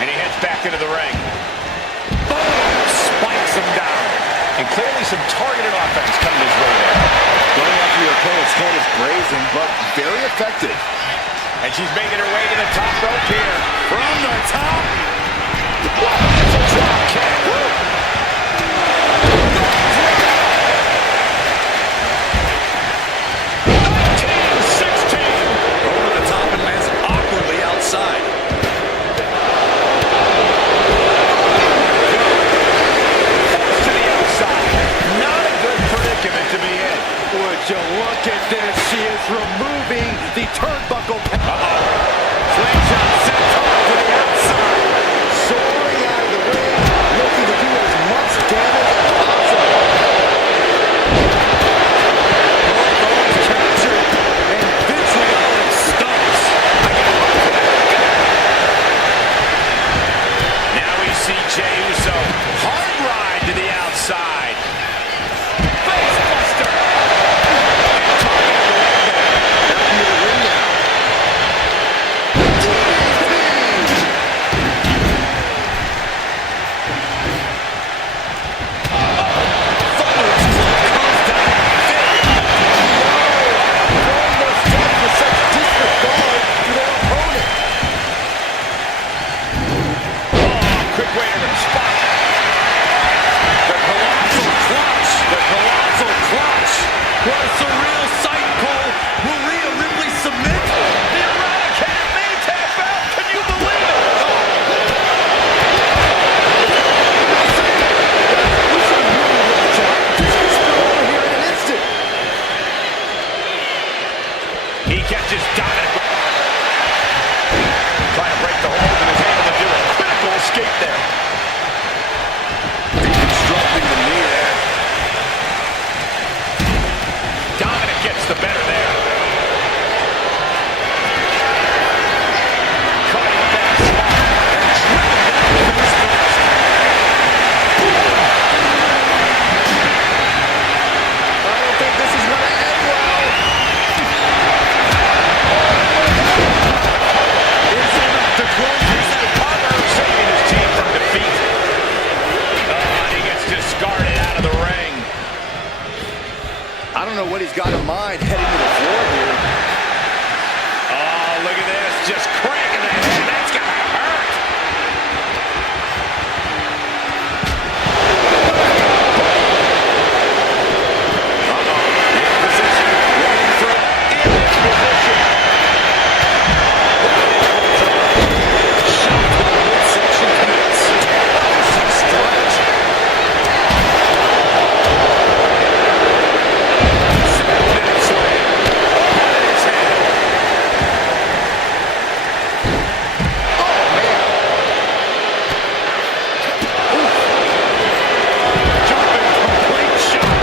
And he heads back into the ring. Boom! Spikes him down. And clearly some targeted offense coming his way there. Going after your opponent's head is brazen, but very effective. And she's making her way to the top rope here. From the top. Whoa, it's a drop kick. Woo. 19-16. Over the top and lands awkwardly outside. Forced to the outside. Not a good predicament to be in. Would you look at this? She is removing the turnbuckle. Slingshot senton to the outside. Soaring out of the ring, looking to do as much damage as possible. Bones captured, and vitriolic stumps. Now we see Jey Uso. Hard ride to the outside. Facebuster. And targeting the leg there. That'll be the ring now. Quick way to respond. The colossal clutch. The colossal clutch. What a surreal sight, Cole. Will Rhea Ripley submit? The Eradicated may tap out. Can you believe it? He catches Dominic. Trying to break the hold and is able to do a critical escape there. Deconstructing the knee there. Dominic gets the better there. Cody with that smart and driven down with his fist. I don't think this is going to end well. Is enough to close this out. Saving his team from defeat. And he gets discarded out of the ring. I don't know what he's got in mind heading to the floor here. Oh, look at this. Just cranking the head. That's got to hurt. In position, waiting for it. In this position. Shot to the midsection commits. Bouncing stretch. Submitted slam. On his head. Oh, man. Jumping complete shot.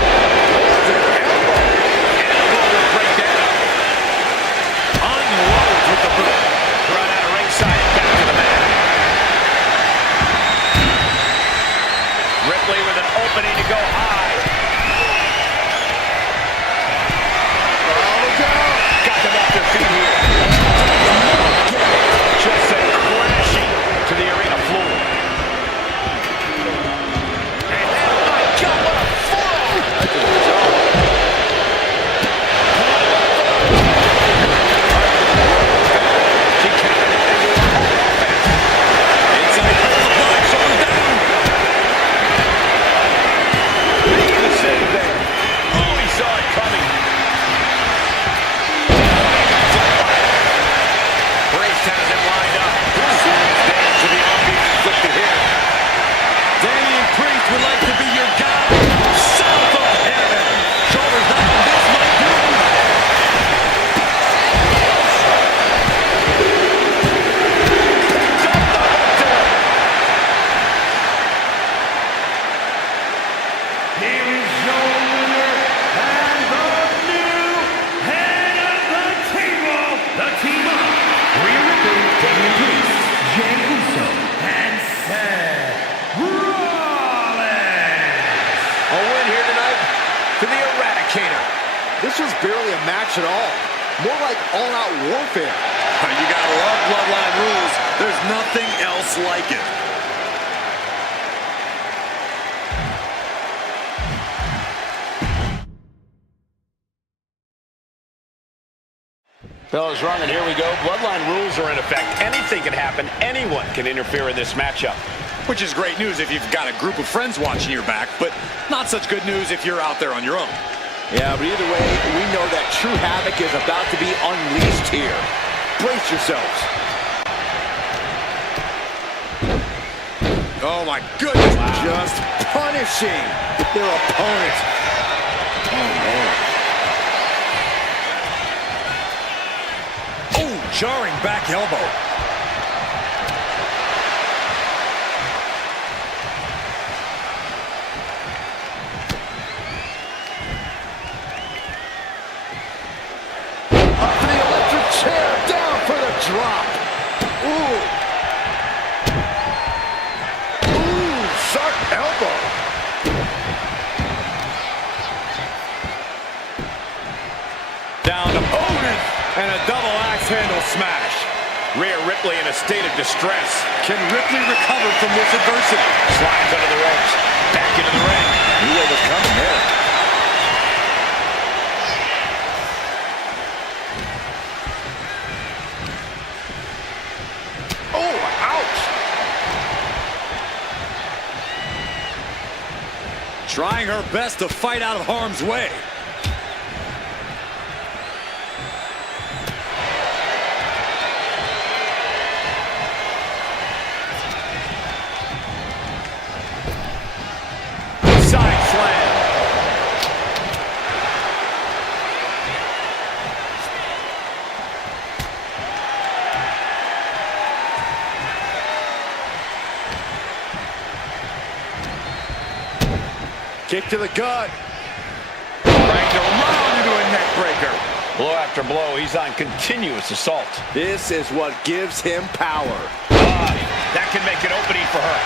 Lands an elbow. Elbow will break down. Unloads with the boot. Run out of ringside and back to the mat. Ripley with an opening to go high. Oh, look out. Got them off their feet here. Just sent crashing to the arena floor. And oh my God, what a fall! That's a good job. She countered it into her own offense. Inside butterfly, shoulders down. Making the save there. Oh, he saw it coming. Priest has him lined up. Serious damage to the arm being inflicted here. Damian Priest would like to be your guy. South of heaven. Shoulders down. This might do it. Dump the Hunter. Here is your winner and the new head of the table, the team of Rhea Ripley, Damian Priest, Jey Uso, and Seth Rollins. A win here tonight for the Eradicator. This was barely a match at all. more like all-out warfare. You gotta love Bloodline rules. There's nothing else like it. Bell's rung, and here we go. Bloodline rules are in effect. Anything can happen. Anyone can interfere in this matchup. Which is great news if you've got a group of friends watching your back, but not such good news if you're out there on your own. Yeah, but either way, we know that true havoc is about to be unleashed here. Brace yourselves. Oh my goodness. Wow. Just punishing their opponent. Oh, man. Oh, jarring back elbow. Up for the electric chair, down for the drop. Ooh. Ooh, sharp elbow. Down opponent and a double axe handle smash. Rhea Ripley in a state of distress. Can Ripley recover from this adversity? Slides under the ropes. Back into the ring. Knew what was coming there. Oh, ouch! Trying her best to fight out of harm's way. Side slam. Kick to the gut. Cranked around into a neck breaker. Blow after blow. He's on continuous assault. This is what gives him power. That can make an opening for her.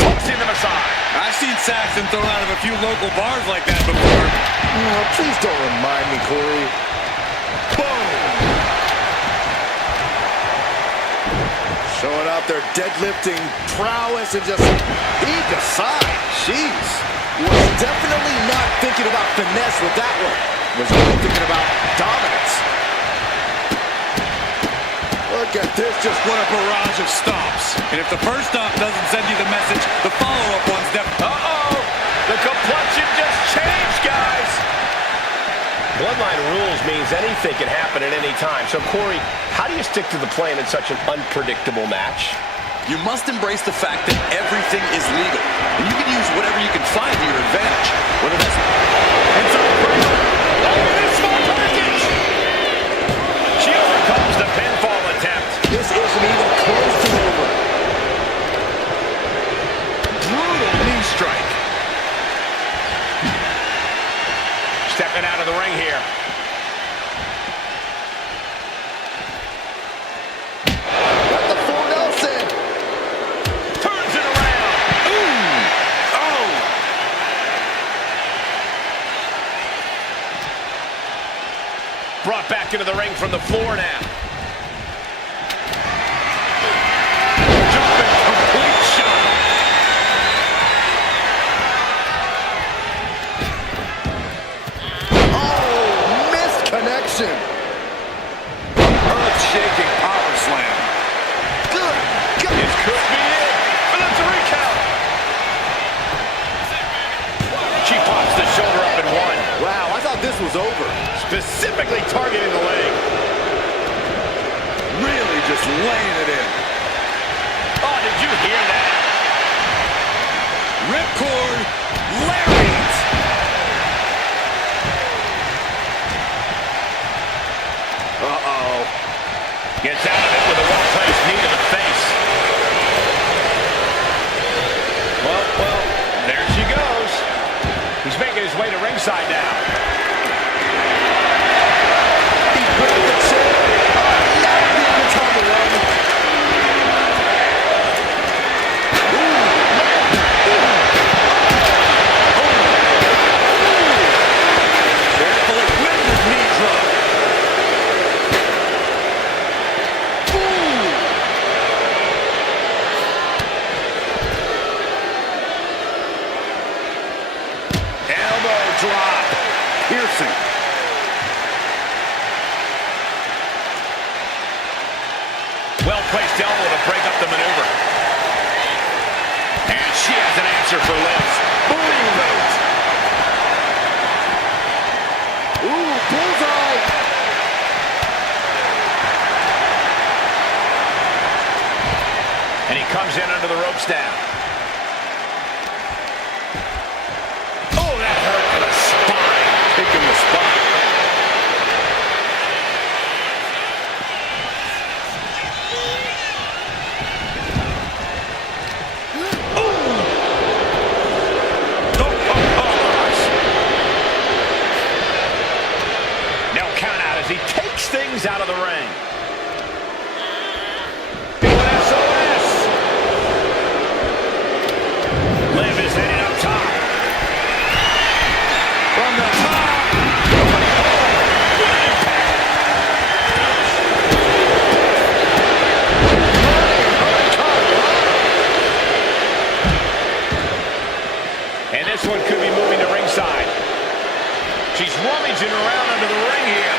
Tossing them aside. I've seen Saxton thrown out of a few local bars like that before. Oh, please don't remind me, Corey. Boom! Showing out their deadlifting prowess and just heaved aside. Jeez. Was definitely not thinking about finesse with that one. Was really thinking about dominance. Look at this, just What a barrage of stomps. And if the first stomp doesn't send you the message, the follow-up one's definitely... Uh-oh! The complexion just changed, guys! Bloodline rules means anything can happen at any time. So, Corey, how do you stick to the plan in such an unpredictable match? You must embrace the fact that everything is legal. And you can use whatever you can find to your advantage. Whether that's... inside breaker. Oh, it's small package! She overcomes the pinfall attempt. this isn't even close to over. Brutal knee strike. Stepping out of the ring here. Got the full Nelson. Turns it around. Ooh. Oh. Brought back into the ring from the floor now. Jumping complete shot. Oh, missed connection. Earth-shaking power slam. Good God. This could be it for the 3 count. She pops the shoulder up in one. Wow, I thought this was over. Specifically targeting the leg. Really just laying it in. Oh, did you hear that? Ripcord lariat. Uh-oh. Gets out of it with a well-placed knee to the face. Well, there she goes. He's making his way to ringside now. He grabbed the chair. Oh, now the time to run. Well-placed elbow to break up the maneuver. And she has an answer for Liz. Boom! Rhodes. Ooh, bullseye! And he comes in under the ropes down. Oh, that hurt to the spine. Picking the spot. He takes things out of the ring. SOS. Liv is heading up top. From the top. And this one could be moving to ringside. She's rummaging around under the ring here.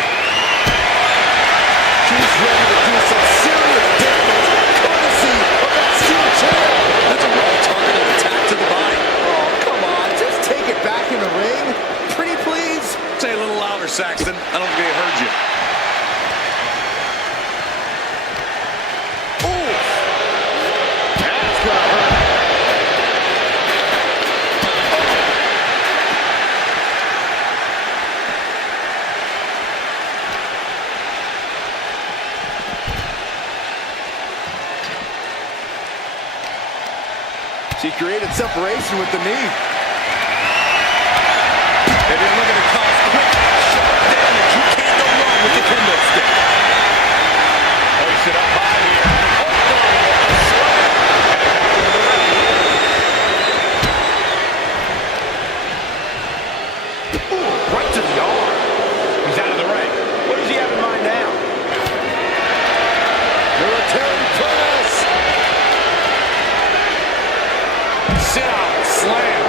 He's ready to do some serious damage, courtesy of that steel chair. That's a well-targeted attack to the body. Oh, come on. Just take it back in the ring. Pretty please. Say a little louder, Saxton. I don't think they heard you. Ooh. That's gonna hurt. She created separation with the knee. They've been looking to cause quick, sharp damage. You can't go wrong with the kendo stick. Hoisted up high here. Oh, what a slam. And back into the ring. Ooh, right to the arm. He's out of the ring. What does he have in mind now? Military press. Sit out, slam.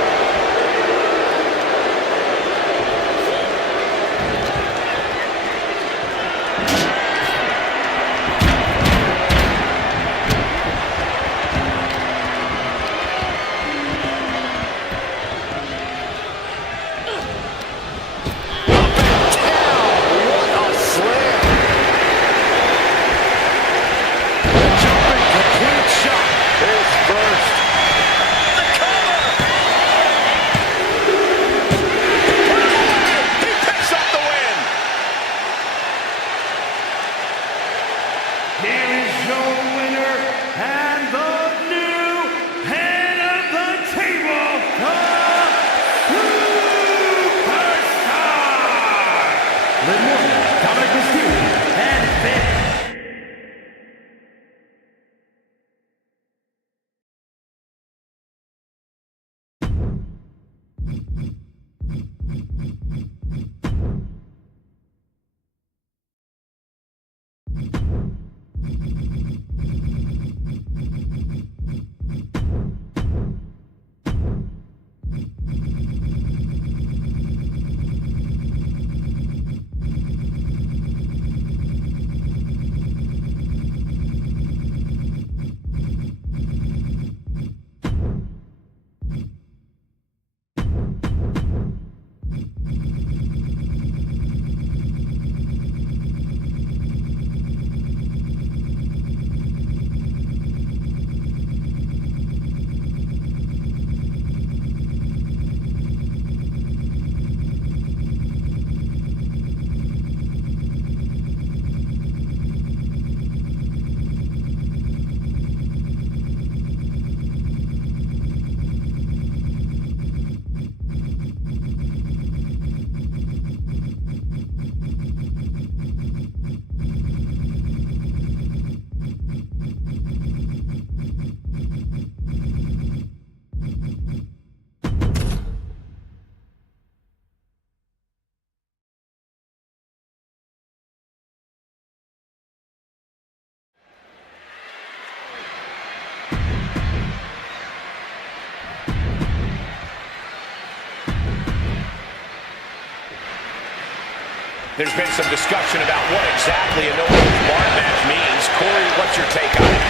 There's been some discussion about what exactly a no-holds-barred match means. Corey What's your take on it?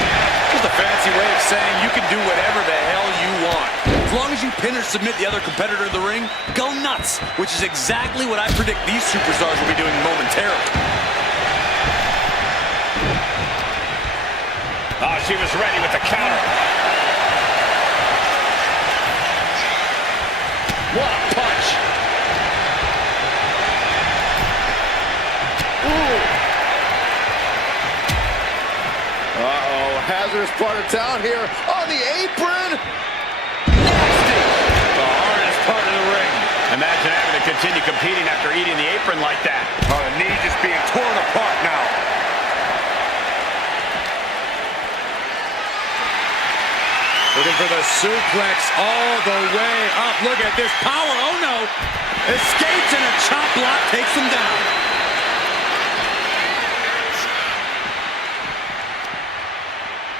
Just a fancy way of saying you can do whatever the hell you want. As long as you pin or submit the other competitor in the ring, go nuts, which is exactly what I predict these superstars will be doing momentarily. Oh, she was ready with the counter. What a punch. Ooh. Uh-oh, hazardous part of town here on the apron. Nasty. The hardest part of the ring. Imagine having to continue competing after eating the apron like that. Oh, the knee just being torn apart now. Looking for the suplex all the way up. Look at this power. Oh, no. Escapes and a chop block takes him down.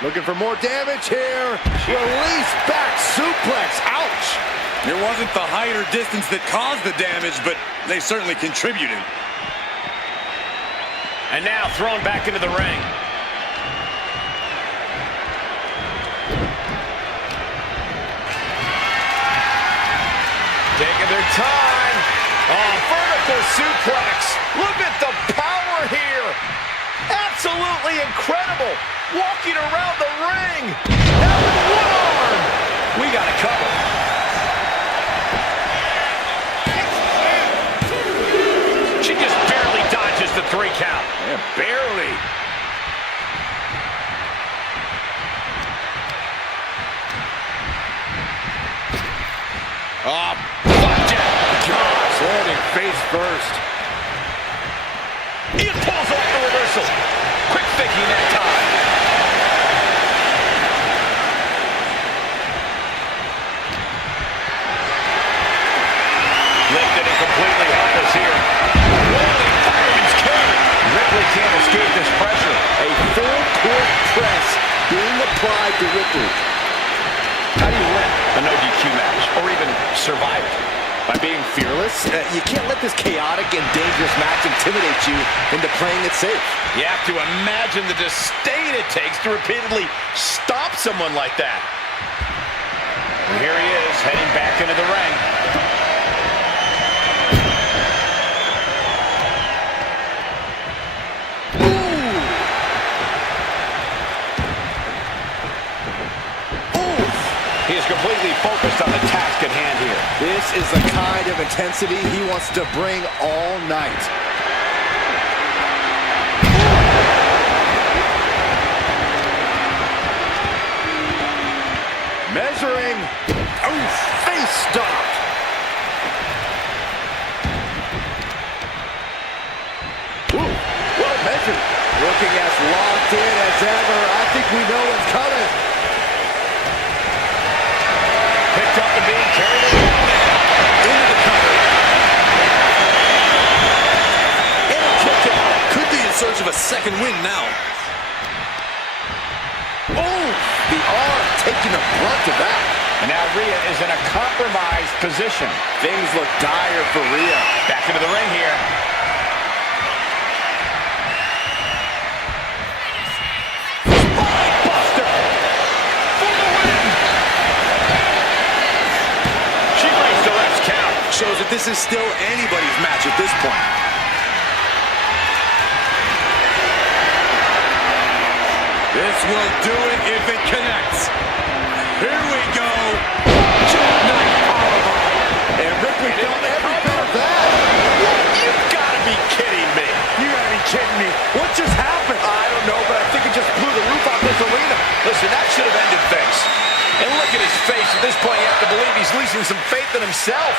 Looking for more damage here. Release back suplex. Ouch. It wasn't the height or distance that caused the damage, but they certainly contributed. And now thrown back into the ring. Taking their time. Oh, vertical suplex. Look at the power here. Absolutely incredible. Walking around the ring. Now with one arm. We got it covered. She just barely dodges the 3 count. Yeah, barely. Oh, flapjack. Gosh, landing face first. He pulls off the reversal. Quick thinking that time. Lifted and completely helpless here. Rolling fireman's carry. Ripley can't escape this pressure. A full court press being applied to Ripley. How do you win a no DQ match or even survive it? By being fearless? You can't let this chaotic and dangerous match intimidate you into playing it safe. You have to imagine the disdain it takes to repeatedly stop someone like that. And here he is, heading back into the ring. He is completely focused on the task at hand here. This is the kind of intensity he wants to bring all night. Measuring. Oh, face stop. Ooh, well measured. Looking as locked in as ever. I think we know what's coming. Picked up and being carried along. Into the cover. And a kick out. Could be in search of a second win now. Oh, the arm taking the brunt of that. And now Rhea is in a compromised position. Things look dire for Rhea. Back into the ring here. Spine buster for the win. She breaks the ref's count. Shows that this is still anybody's match at this point. This will do it if it connects. Here we go. Jackknife powerbomb. And Ripley felt every bit of that. You've got to be kidding me. You gotta be kidding me. What just happened? I don't know, but I think it just blew the roof off this arena. Listen, that should have ended things. And look at his face. At this point, you have to believe he's losing some faith in himself.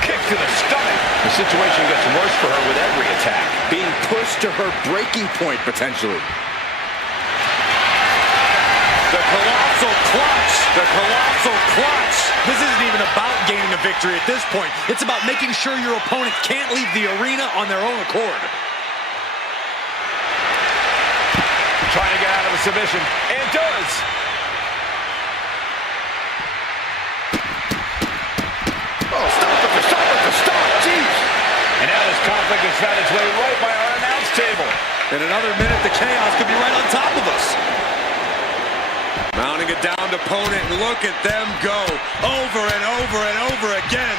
Kick to the stomach. The situation gets worse for her with every attack. Being pushed to her breaking point, potentially. The colossal clutch. The colossal clutch. This isn't even about gaining a victory at this point. It's about making sure your opponent can't leave the arena on their own accord. Trying to get out of a submission. And does. Oh, stop it, stop it, stop. Jeez. And now this conflict has found its way right by our announce table. In another minute, the chaos could be right on top of us. Mounting a downed opponent, and look at them go. Over and over and over again.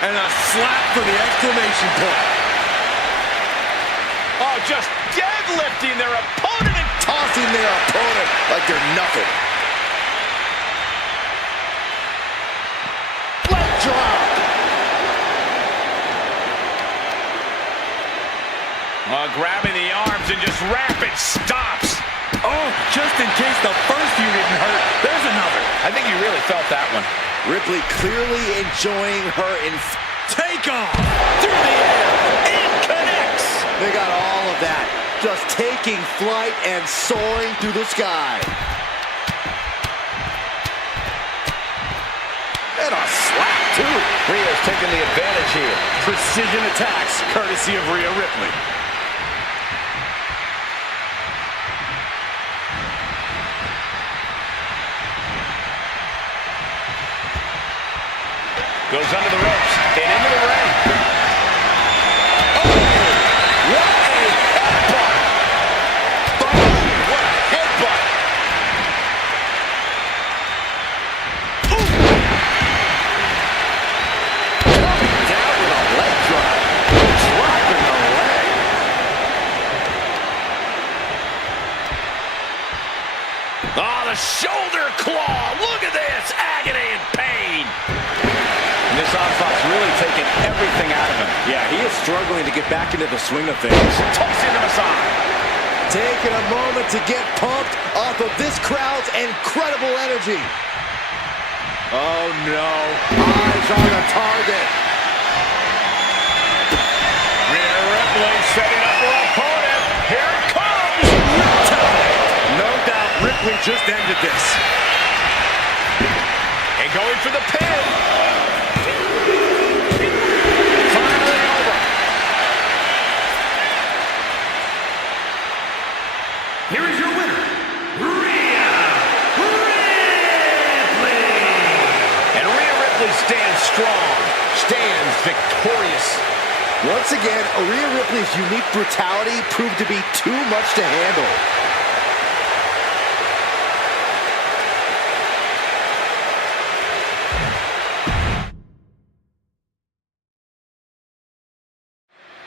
And a slap for the exclamation point. Oh, just deadlifting their opponent and Tossing their opponent like they're nothing. Leg drop. grabbing the arms and just rapid stops. Oh, just in case the first few didn't hurt, there's another. I think you really felt that one. Ripley clearly enjoying her take off through the air. It connects. They got all of that. Just taking flight and soaring through the sky. And a slap, too. Rhea's taking the advantage here. Precision attacks, courtesy of Rhea Ripley. Goes under the ropes and into the ring. Oh, what a headbutt. Boom, what a headbutt. Ooh. Coming down with a leg drop. Dropping the leg. Oh, the shoulder claw. Look at this. Agony and pain. And this onslaught's really taken everything out of him. Yeah, he is struggling to get back into the swing of things. Tossing him aside. Taking a moment to get pumped off of this crowd's incredible energy. Oh no, eyes on the target. Rhea Ripley setting up her opponent. Here it comes. No doubt Ripley just ended this. And going for the pin. Here is your winner, Rhea Ripley! And Rhea Ripley stands strong, stands victorious. Once again, Rhea Ripley's unique brutality proved to be too much to handle.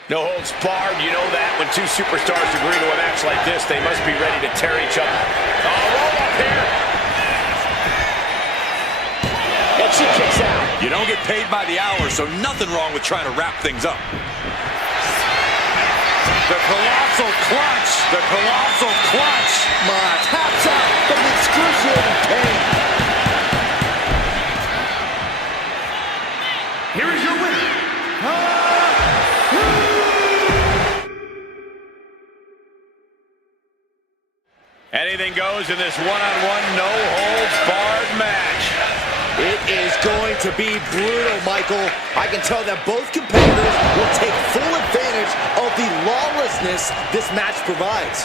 No holds barred, you know that. When two superstars agree to a match like this, they must be ready to tear each other. Oh, roll up here. And she kicks out. You don't get paid by the hour, so nothing wrong with trying to wrap things up. The colossal clutch. The colossal clutch. Taps out from the excruciating pain. Here is your winner, Anything goes in this one-on-one, no-holds-barred match. It is going to be brutal, Michael. I can tell that both competitors will take full advantage of the lawlessness this match provides.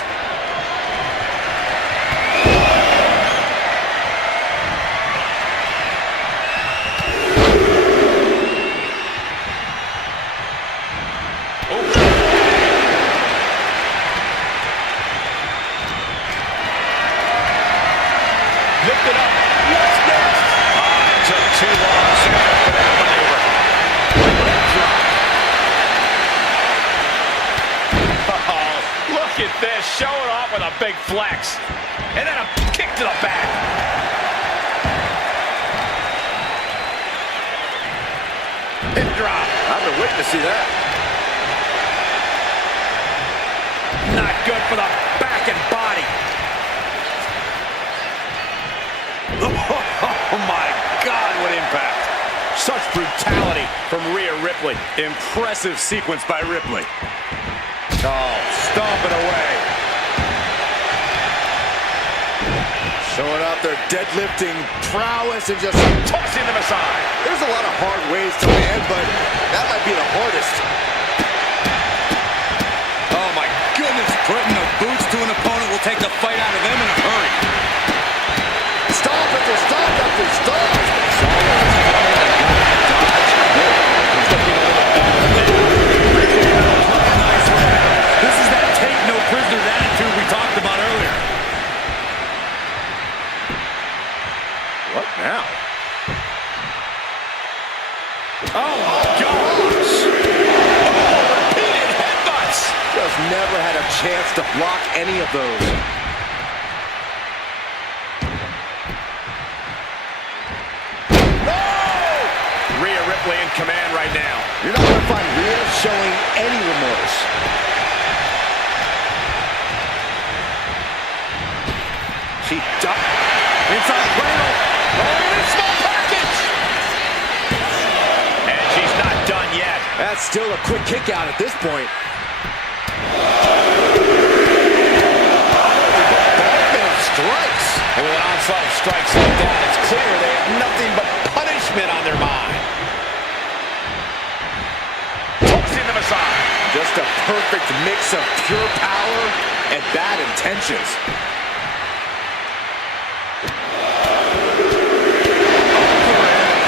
Lift it up. What's next? It took too long for that maneuver. Oh, look at this. Showing off with a big flex. And then a kick to the back. Hip drop. I've been waiting to see that. Not good for the back and body. Oh my God, what impact. Such brutality from Rhea Ripley. Impressive sequence by Ripley. Oh, stomping away. Showing off their deadlifting prowess and just Tossing them aside. There's a lot of hard ways to land, but that might be the hardest. Oh my goodness, putting the boots to an opponent will take the fight out of them in a hurry. Stomp after stomp after stomp. This is that take no prisoners now. Oh, my gosh. Oh, repeated headbutts. Just never had a chance to block any of those. Rhea Ripley in command right now. You're not going to find Rhea showing any remorse. She ducked. Inside cradle. Oh, a small package. And she's not done yet. That's still a quick kick out at this point. Strikes. And with an onslaught of strikes like that, it's clear they have nothing but punishment on their mind. Tossing the massage. Just a perfect mix of pure power and bad intentions.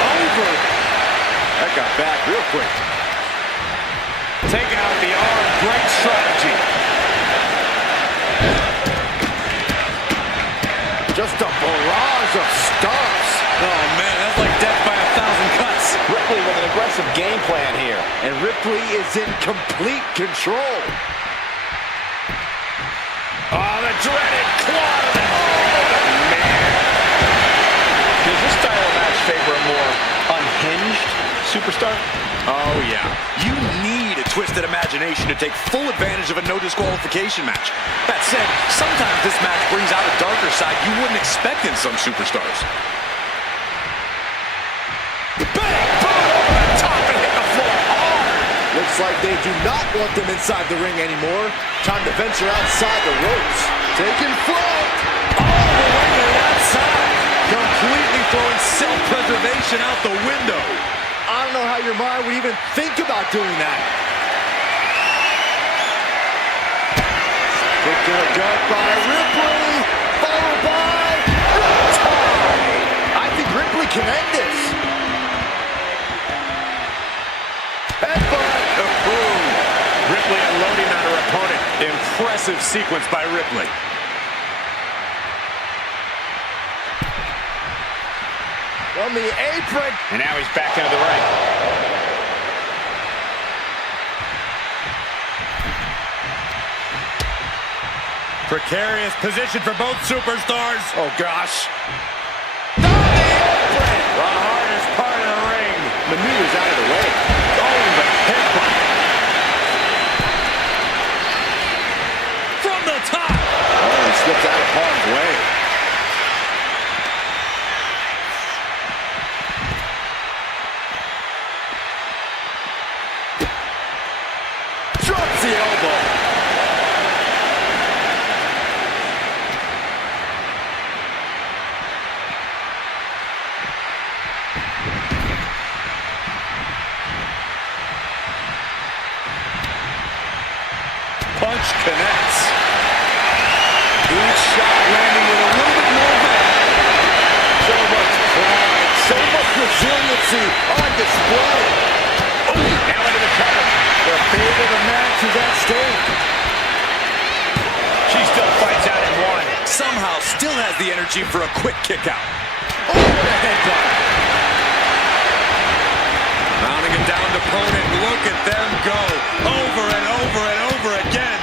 Over. That got back real quick. Taking out the arm. Great strategy. Just a barrage of stomps. Oh, man, that's like death by 1,000 cuts. Ripley with an aggressive game plan here. And Ripley is in complete control. Oh, the dreaded claw to the man. Does this style of match favor a more unhinged superstar? Oh, yeah. You need a twisted imagination to take full advantage of a no disqualification match. That said, sometimes this match brings out a darker side you wouldn't expect in some superstars. Bang! Boom! Over the top and hit the floor hard. Looks like they do not want them inside the ring anymore. Time to venture outside the ropes. Taking flight. All the way to the outside. Completely throwing self-preservation out the window. I don't know how your mind would even think about doing that. Kick to the gut by Ripley, followed by Riptide. I think Ripley can end this. Headbutt. Boom. Ripley unloading on her opponent. Impressive sequence by Ripley. On the apron. And now he's back into the ring. Precarious position for both superstars. Oh, gosh. The hardest part of the ring. Maneuver's out of the way. Oh, the headbutt. From the top. Oh, he slips out of harm's way. Drops the elbow. Punch connects. Each shot landing with a little bit more back. So much pride, so much resiliency on display. Oh, now into the cover. The fate of the match is at stake. She still fights out in one. Somehow still has the energy for a quick kick out. Oh, what a headbutt. Mounting a downed opponent. Look at them go. Over and over and over again.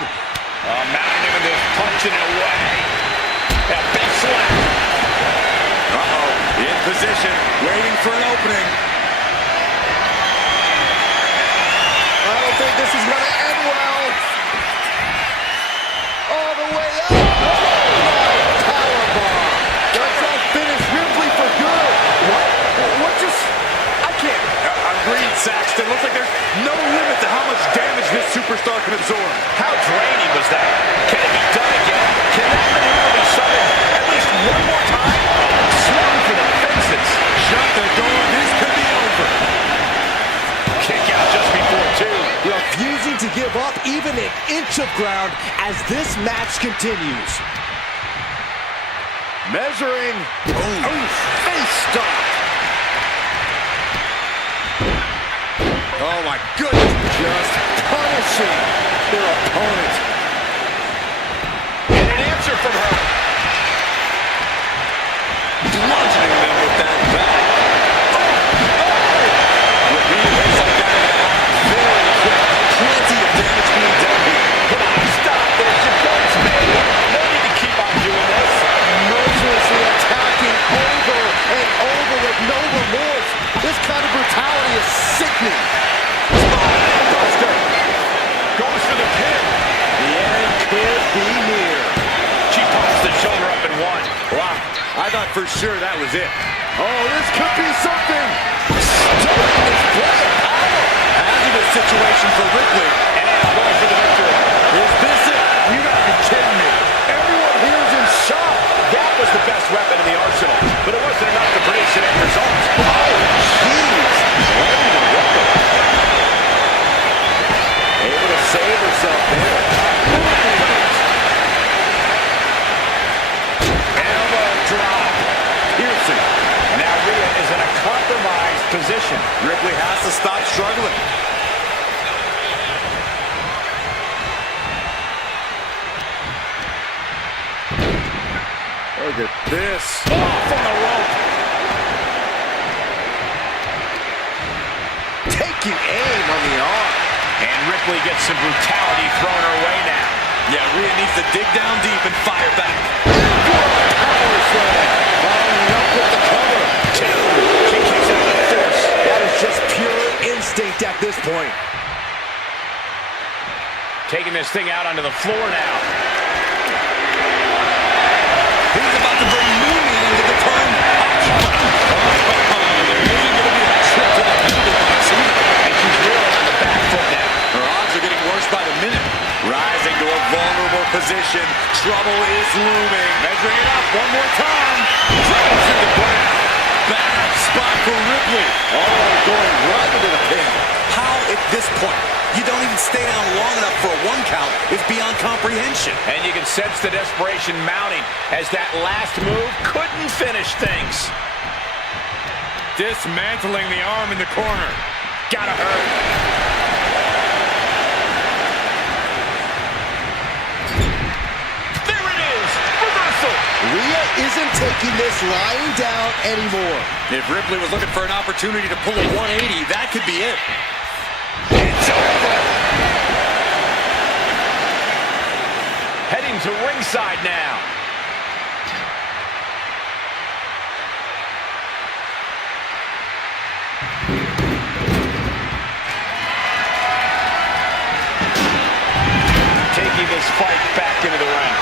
Mounting him into punching it away. A big slap. Uh-oh. In position. Waiting for an opening. I don't think this is going to end well. All the way up. Oh, powerbomb. Does that finish Ripley for good? What just... I can't... Agreed, Saxton. Looks like there's no limit to how much damage this superstar can absorb. How draining was that? Can it be done again? Can that maneuver be summoned at least one more time? Swung for the fences. Shut the door. This could be over. Kick out just before two. Refusing to give up even an inch of ground as this match continues. Measuring. Oh, face stop. Oh, my goodness. Just punishing their opponent. And an answer from her. Bludgeoning them with that shoulder up and one. Wow, I thought for sure that was it. Oh, this could be something. Starting this play. Hazardous situation for Ripley. And going for the victory. Is this it? You gotta be kidding me. Everyone here is in shock. That was the best weapon in the arsenal, but it wasn't enough to produce an end result. Oh, jeez. Able to save herself there. Elbow drop. Piercing. Now Rhea is in a compromised position. Ripley has to stop struggling. Look at this. Off on the rope. Taking aim on the arm. And Ripley gets some brutality thrown her way now. Yeah, Rhea needs to dig down deep and fire back. Power slam. Following up with the cover. Two. She kicks out with force. That is just pure instinct at this point. Taking this thing out onto the floor now. He's about to bring Mami into the turn. There isn't going to be a trip to the penalty box either. And she's really on the back foot now. Her odds are getting worse by the minute. Rising to a vulnerable position. Trouble is looming. Measuring it up one more time. Drops to the ground. Bad spot for Ripley. Oh, going right into the pin. How at this point you don't even stay down long enough for a one count is beyond comprehension. And you can sense the desperation mounting as that last move couldn't finish things. Dismantling the arm in the corner. Gotta hurt. There it is. Reversal. Rhea isn't taking this lying down anymore. If Ripley was looking for an opportunity to pull a 180, that could be it. It's over. Heading to ringside now. Taking this fight back into the ring.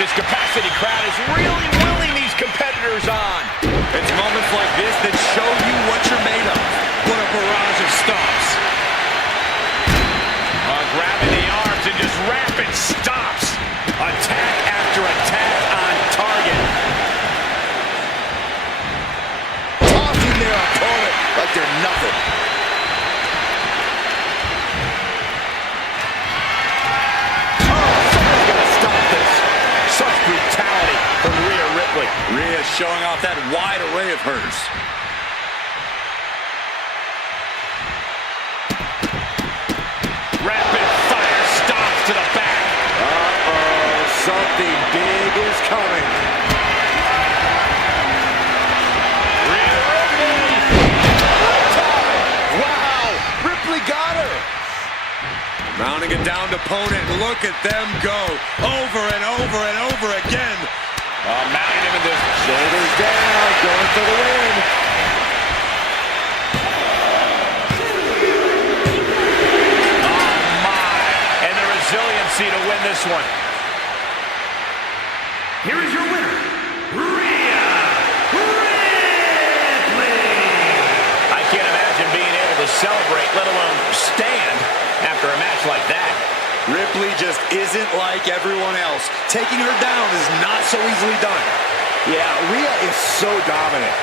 This capacity crowd is really willing these competitors on. It's moments like this that show you what you're made of. What a barrage of stomps. Grabbing the arms and just rapid stops. Attack after attack on target. Tossing their opponent like they're nothing. Such brutality from Rhea Ripley. Rhea showing off that wide array of hers. Rapid fire stops to the back. Uh-oh, something big is coming. Rhea Ripley. Wow, Ripley got her. Rounding it down to opponent. Look at them go. Over and over and over again. Mounting him in this. Shoulders down, going for the win. Oh, my. And the resiliency to win this one. Here is your winner, Rhea Ripley. I can't imagine being able to celebrate, let alone stand, after a match like that. Ripley just isn't like everyone else. Taking her down is not so easily done. Yeah, Rhea is so dominant.